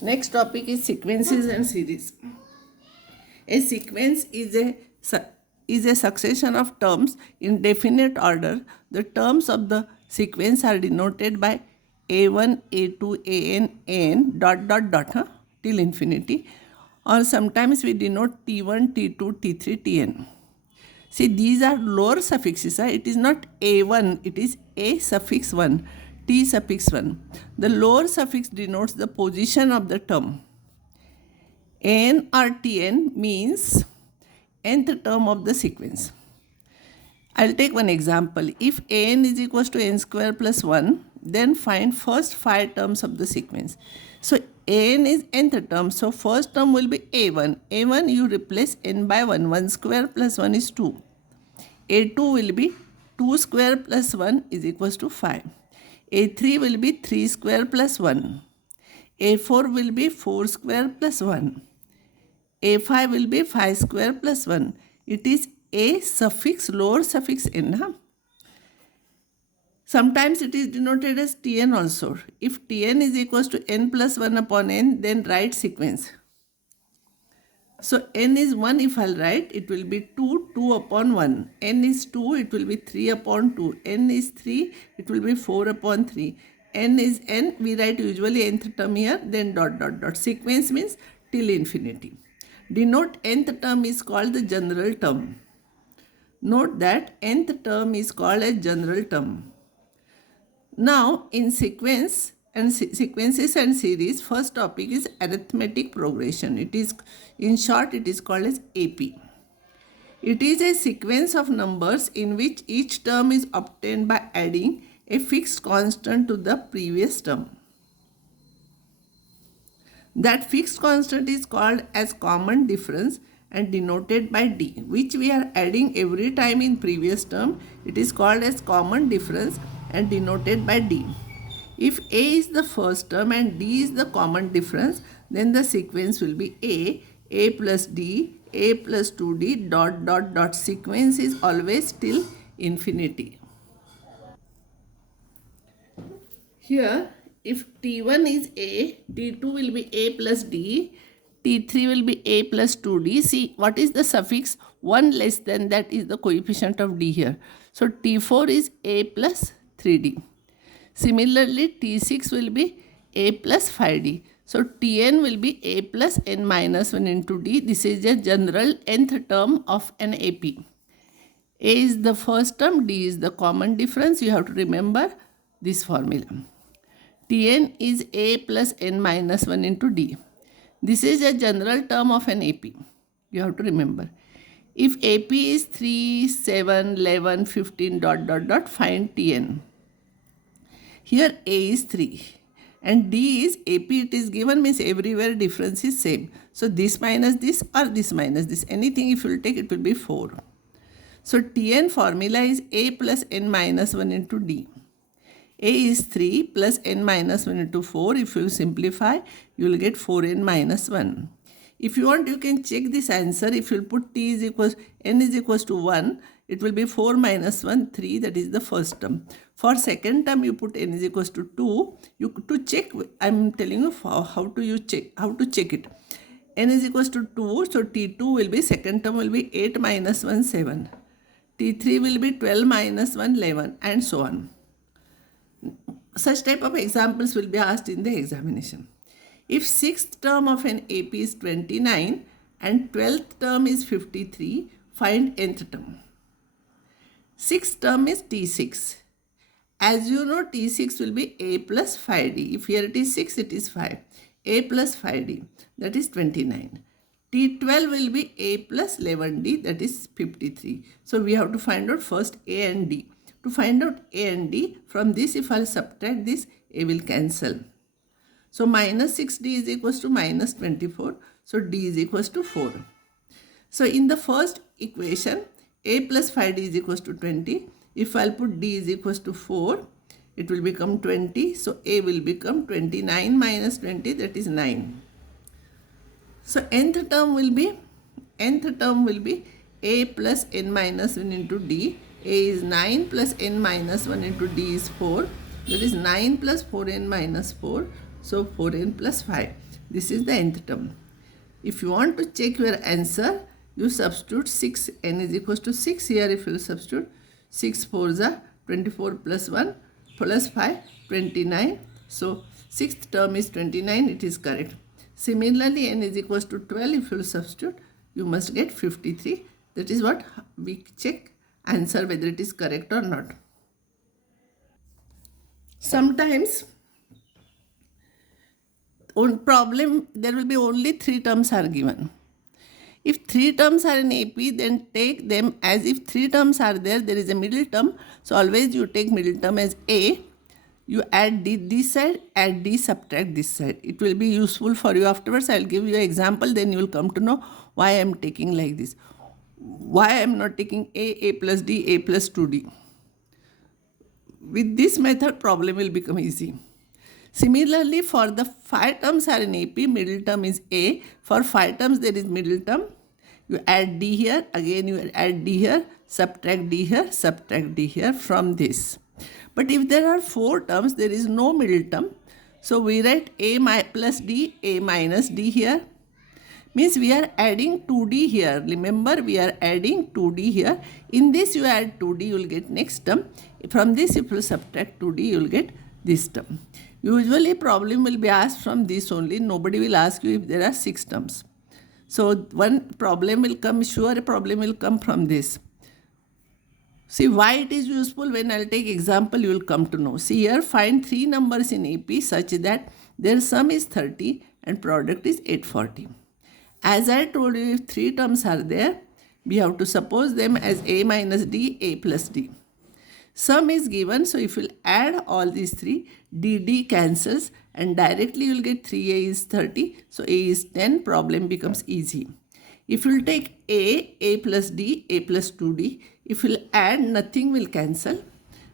Next topic is sequences and series. A sequence is a succession of terms in definite order. The terms of the sequence are denoted by a1, a2, an dot dot dot till infinity. Or sometimes we denote t1, t2, t3, tn. See, these are lower suffixes. It is not a1, it is a suffix 1, t suffix 1. The lower suffix denotes the position of the term. N or Tn means nth term of the sequence. I'll take one example. If n is equals to n square plus 1, then find first 5 terms of the sequence. So n is nth term, so first term will be a1. a1 you replace n by 1. 1 square plus 1 is 2. a2 will be 2 square plus 1 is equals to 5. a3 will be 3 square plus 1. a4 will be 4 square plus 1. a5 will be 5 square plus 1. It is a suffix, lower suffix n. Sometimes it is denoted as tn also. If tn is equals to n plus 1 upon n, then write sequence. So n is 1, if I'll write, it will be 2, 2 upon 1. N is 2, it will be 3 upon 2. N is 3, it will be 4 upon 3. N is n, we write usually nth term here, then dot dot dot. Sequence means till infinity. Denote nth term is called the general term. Note that nth term is called a general term. Now in sequences and series, first topic is arithmetic progression. It is, in short, it is called as AP. It is a sequence of numbers in which each term is obtained by adding a fixed constant to the previous term. That fixed constant is called as common difference and denoted by D, which we are adding every time in previous term. It is called as common difference and denoted by D. If A is the first term and D is the common difference, then the sequence will be A plus D, A plus 2D, dot dot dot. Sequence is always till infinity. Here, if T1 is A, T2 will be A plus D, T3 will be A plus 2D. See, what is the suffix? 1 less than that is the coefficient of D here. So, T4 is A plus 3D. Similarly, T6 will be A plus 5D. So, Tn will be A plus n minus 1 into D. This is a general nth term of an AP. A is the first term, D is the common difference. You have to remember this formula. Tn is A plus n minus 1 into D. This is a general term of an AP. You have to remember. If AP is 3, 7, 11, 15, dot dot dot, find Tn. Here A is 3 and D is AP, it is given, means everywhere difference is same. So this minus this or this minus this, anything if you will take, it will be 4. So Tn formula is A plus n minus 1 into D. A is 3 plus n minus 1 into 4. If you simplify, you will get 4n minus 1. If you want, you can check this answer. If you put t is equals, n is equals to 1, it will be 4 minus 1, 3. That is the first term. For second term, you put n is equals to 2. You to check, I am telling you how to check it. N is equals to 2. So T2 will be, second term will be 8 minus 1, 7. T3 will be 12 minus 1, 11, and so on. Such type of examples will be asked in the examination. If sixth term of an AP is 29 and 12th term is 53, find nth term. Sixth term is T6. As you know, T6 will be A plus 5D. If here it is 6, it is 5. A plus 5D, that is 29. T12 will be A plus 11D, that is 53. So we have to find out first A and D. To find out A and D, from this if I subtract this, A will cancel. So minus 6D is equals to minus 24. So D is equals to 4. So in the first equation, A plus 5D is equals to 20. If I'll put D is equals to 4, it will become 20. So A will become 29 minus 20, that is 9. So nth term will be A plus n minus 1 into D. A is 9 plus n minus 1 into D is 4. That is 9 plus 4n minus 4. So 4n plus 5. This is the nth term. If you want to check your answer, you substitute 6. N is equals to 6 here. If you substitute 6 4s are 24 plus 1 plus 5, 29. So, sixth term is 29. It is correct. Similarly, n is equals to 12. If you substitute, you must get 53. That is what we check answer whether it is correct or not. Sometimes on problem there will be only 3 terms are given. If 3 terms are in AP, then take them as if 3 terms are there, there is a middle term. So always you take middle term as A. You add D this side, add D, subtract this side. It will be useful for you afterwards. I will give you an example, then you will come to know why I am taking like this. Why I am not taking A plus D, A plus 2D. With this method, problem will become easy. Similarly, for the 5 terms are in AP, middle term is A. For 5 terms, there is middle term. You add D here, again you add D here, subtract D here, subtract D here from this. But if there are 4 terms, there is no middle term. So we write A plus D, A minus D here. Means we are adding 2D here. Remember, we are adding 2D here. In this you add 2D, you will get next term. From this, if you subtract 2D, you will get this term. Usually problem will be asked from this only. Nobody will ask you if there are 6 terms. So one problem will come, sure a problem will come from this. See why it is useful. When I will take example, you will come to know. See here, find 3 numbers in AP such that their sum is 30 and product is 840. As I told you, if 3 terms are there, we have to suppose them as A minus D, A plus D. Sum is given, so if you will add all these 3, D cancels and directly you will get 3A is 30. So A is 10, problem becomes easy. If you will take A plus D, A plus 2D, if you will add, nothing will cancel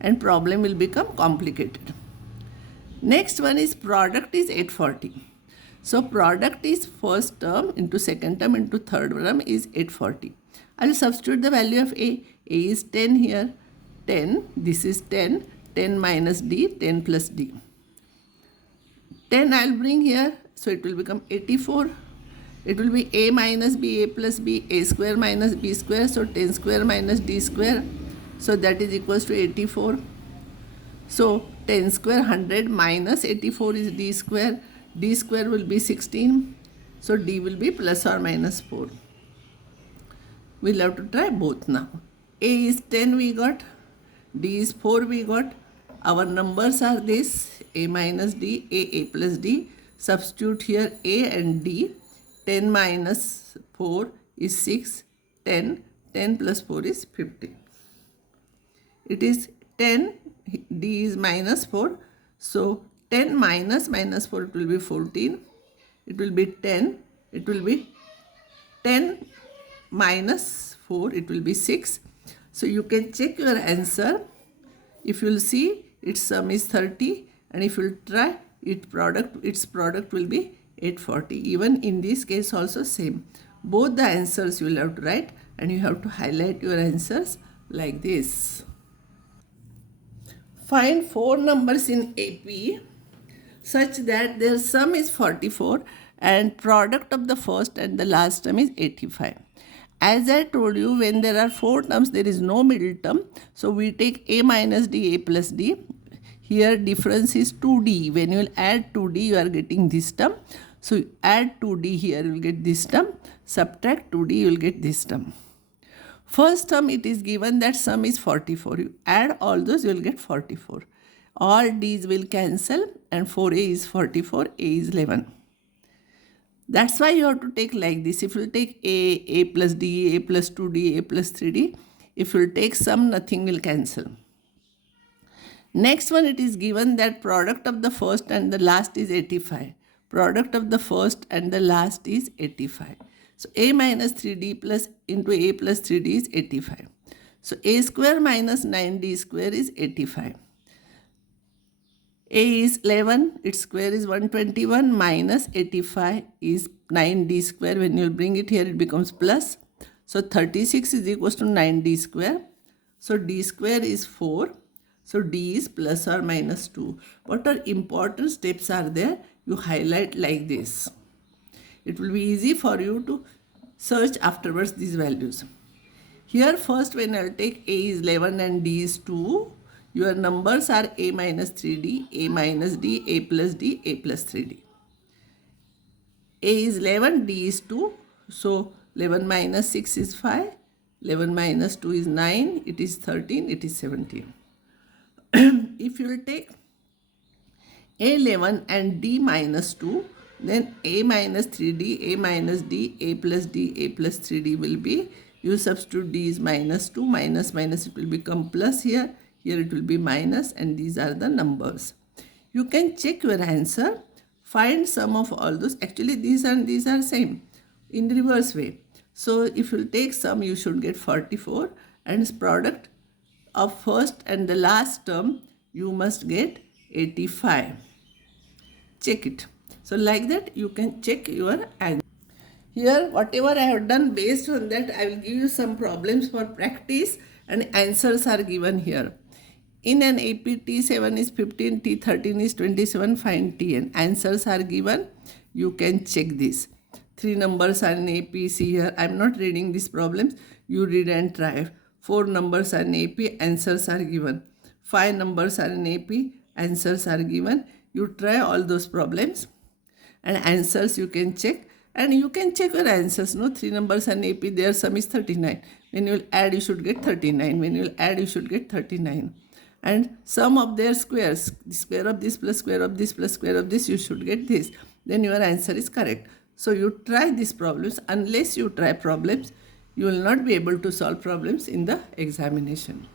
and problem will become complicated. Next one is product is 840. So product is first term into second term into third term is 840. I will substitute the value of A. A is 10 here. 10, this is 10. 10 minus D, 10 plus D. 10 I will bring here. So it will become 84. It will be A minus B, A plus B, A square minus B square. So 10 square minus D square. So that is equals to 84. So 10 square 100 minus 84 is D square. D square will be 16. So D will be plus or minus 4. We will have to try both now. A is 10 we got. D is 4 we got. Our numbers are this. A minus D, A plus D. Substitute here A and D. 10 minus 4 is 6. 10. 10 plus 4 is 50. It is 10. D is minus 4. So 10 minus 4, it will be 14. It will be 10. It will be 10 minus 4, it will be 6. So you can check your answer. If you will see, its sum is 30. And if you will try, its product will be 840. Even in this case also same. Both the answers you will have to write and you have to highlight your answers like this. Find 4 numbers in AP such that their sum is 44 and product of the first and the last term is 85. As I told you, when there are 4 terms, there is no middle term. So we take A minus D, A plus D. Here difference is 2D. When you will add 2D, you are getting this term. So you add 2D here, you will get this term. Subtract 2D, you will get this term. First term, it is given that sum is 44. You add all those, you will get 44. All D's will cancel and 4A is 44, A is 11. That's why you have to take like this. If you take A plus D, A plus 2D, A plus 3D, if you take sum, nothing will cancel. Next one, it is given that product of the first and the last is 85. Product of the first and the last is 85. So A minus 3D plus into A plus 3D is 85. So A square minus 9D square is 85. A is 11, its square is 121 minus 85 is 9D square. When you bring it here, it becomes plus. So 36 is equals to 9D square. So D square is 4. So D is plus or minus 2. What are important steps are there? You highlight like this. It will be easy for you to search afterwards these values. Here first when I'll take A is 11 and D is 2, your numbers are A minus 3D, A minus D, A plus D, A plus 3D. A is 11, D is 2, so 11 minus 6 is 5, 11 minus 2 is 9, it is 13, it is 17. If you will take A11 and D minus 2, then A minus 3D, A minus D, A plus D, A plus 3D will be, you substitute D is minus 2, minus minus it will become plus here, here it will be minus, and these are the numbers. You can check your answer, find sum of all those. Actually these are same in reverse way. So if you take sum, you should get 44, and product of first and the last term you must get 85. Check it. So like that you can check your answer. Here whatever I have done, based on that I will give you some problems for practice, and answers are given here. In an AP, T7 is 15, T13 is 27, find Tn. Answers are given. You can check this. 3 numbers are in AP. See here, I am not reading these problems. You read and try. 4 numbers are in AP. Answers are given. 5 numbers are in AP. Answers are given. You try all those problems, and answers you can check. And you can check your answers. No, 3 numbers are in AP. Their sum is 39. When you will add, you should get 39. When you will add, you should get 39. And sum of their squares, the square of this plus square of this plus square of this, you should get this. Then your answer is correct. So you try these problems. Unless you try problems, you will not be able to solve problems in the examination.